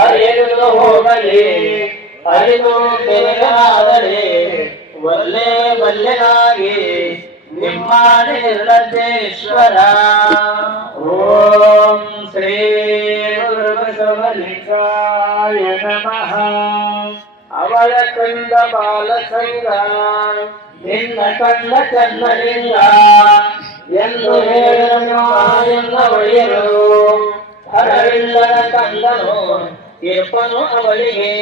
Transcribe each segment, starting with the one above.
ಅರಿಯಲು ಹೋಗಲಿ ಅರಿದು ಬೇಗನಾದರೆ ಒಲ್ಲೆ ಬಲ್ಲೆನಾಗಿ ನಿಮ್ಮ ನಿರ್ಲಜ್ಜೇಶ್ವರ. ಓಂ ಶ್ರೀ ಗುರುಬಸವಲಿಂಗಾಯ ನಮಃ. ಅವಳ ಕಂದ ಬಾಲಸಂಗ ನಿನ್ನ ಕಂದ ಚನ್ನಲಿಂಗ ಎಂದು ಹೇಳನ್ನ ಒಡೆಯರು. ಹರವಿಲ್ಲದ ಕಂದನು ಇರ್ಪನು ಅವಳಿಗೆ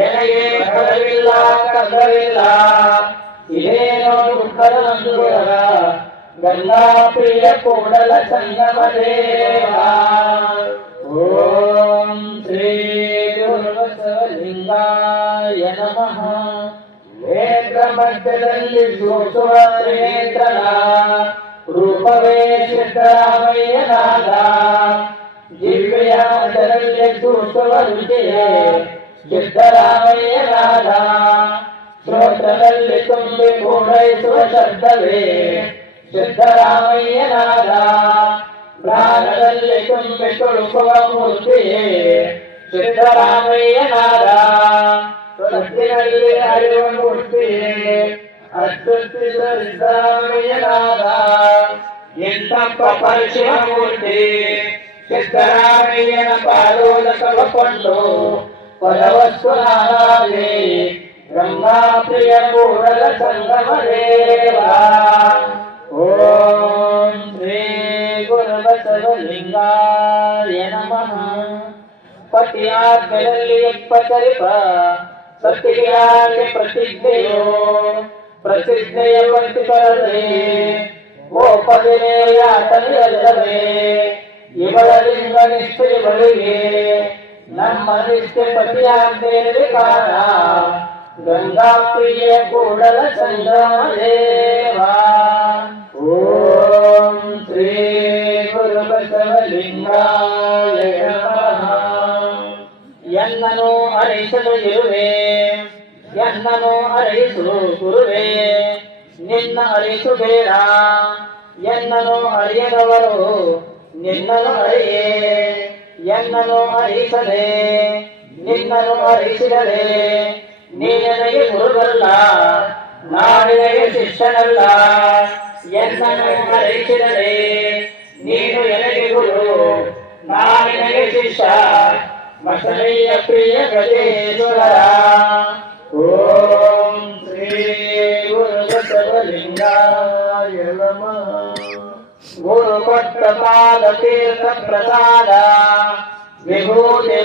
ಎನಗೆ ಹರವಿಲ್ಲ ಕಂದವಿಲ್ಲ. ಇದೇನೋ ದುಃಖದ ಗಂಗಾ ಪ್ರಿಯ ಕೂಡಲ ಸಂಗಮ ದೇವ. ಓಂ ಶ್ರೀ ಗುರುಬಸವಲಿಂಗಾಯ ನಮಃ. ನೇತ್ರ ಮಧ್ಯದಲ್ಲಿ ಸೂಸುವ ನೇತ್ರನ ರೂಪವೇ ಸಿದ್ದರಾಮಯ್ಯನಾದ. ದಿವ್ಯ ಮಧ್ಯದಲ್ಲಿ ಸೂಸುವ ರುಚಿಯೇ ಸಿದ್ದರಾಮಯ್ಯನಾದ. ಶ್ರೋತ್ರದಲ್ಲಿ ತುಂಬಿ ಪೂರೈಸುವ ಶಬ್ದವೇ ಸಿದ್ದರಾಮಯ್ಯನಾದ. ಪ್ರಾಣದಲ್ಲಿ ತುಂಬಿ ತುಳುಕುವ ಮೂರ್ತಿಯೇ ಸಿದ್ದರಾಮಯ್ಯನಾದ. ಸತ್ತಿನಲ್ಲಿ ಅರಿವ ಮೂರ್ತಿಯೇ ಅತ್ಯುತ್ತಿದ ಸಿದ್ದರಾಮಯ್ಯನಾದ. ಇಂತಪ್ಪ ಪರಿಶಿವ ಮೂರ್ತಿ ಸಿದ್ದರಾಮಯ್ಯನ ಪಾದೋದಕವನ್ನು ಪರವಸ್ತುನಾದೆ. ಗಂಗಾ ಪ್ರಿಯ ಕೂಡಲ ಸಂಗಮ ದೇವ. ಓಂ ಶ್ರೀ ಗುರುಬಸವಲಿಂಗಾಯ ನಮಃ. ಪತಿಯಾಜ್ಞೆಯಲ್ಲಿ ಎಪ್ಪತ್ತರಿಪ ಸತ್ತಿಗೆ ಪ್ರತಿಜ್ಞೆಯೋ ಪ್ರತಿಜ್ಞೆಯ ಪಂಚಿತರದೆ ಓಪದಿನೆಯ ತಲೆಯಲ್ಲದೆ ಇವಳ ಲಿಂಗ ನಿಷ್ಠೆ ಇವಳಿಗೆ ನಮ್ಮ ನಿಷ್ಠೆ ಪತಿಯಾಜ್ಞೆಯಲ್ಲಿ ಕಾಣ. ಗಂಗಾ ಪ್ರಿಯ ಕೂಡಲ ಸಂಗಮ ದೇವ. ಓಂ ಶ್ರೀ ಗುರುಬಸವಲಿಂಗಾಯ ನಮಃ. ಎನ್ನನು ಅರಿಸಲು ಇರುವೆ ಎನ್ನನು ಅರಿಸು ಗುರುವೆ ನಿನ್ನ ಅರಿಸು ಬೇಡ. ಎನ್ನನು ಅರಿಯದವರು ನಿನ್ನನು ಅರಿಯೇ. ಎನ್ನನು ಅರಿಸದೆ ನಿನ್ನನು ಅರಿಸಿದರೆ ನೀ ನನಗೆ ಗುರುವಲ್ಲ ನಾನಿನಗೆ ಶಿಷ್ಯನಲ್ಲ. ಎನ್ನನು ಅರಿಸಿದರೆ ನೀನು ನನಗೆ ಗುರು ನಾನಿನಗೆ ಶಿಷ್ಯ. ಮಸಳೆಯ ಪ್ರಿಯ ಗಜೇಶ್ವರ. ಓಂ ಶ್ರೀ ಗುರುಬಸವಲಿಂಗಾಯ ನಮಃ. ಗುರು ಕೊಟ್ಟ ಪಾದ ತೀರ್ಥ ಪ್ರಸಾದ ವಿಭೂತಿ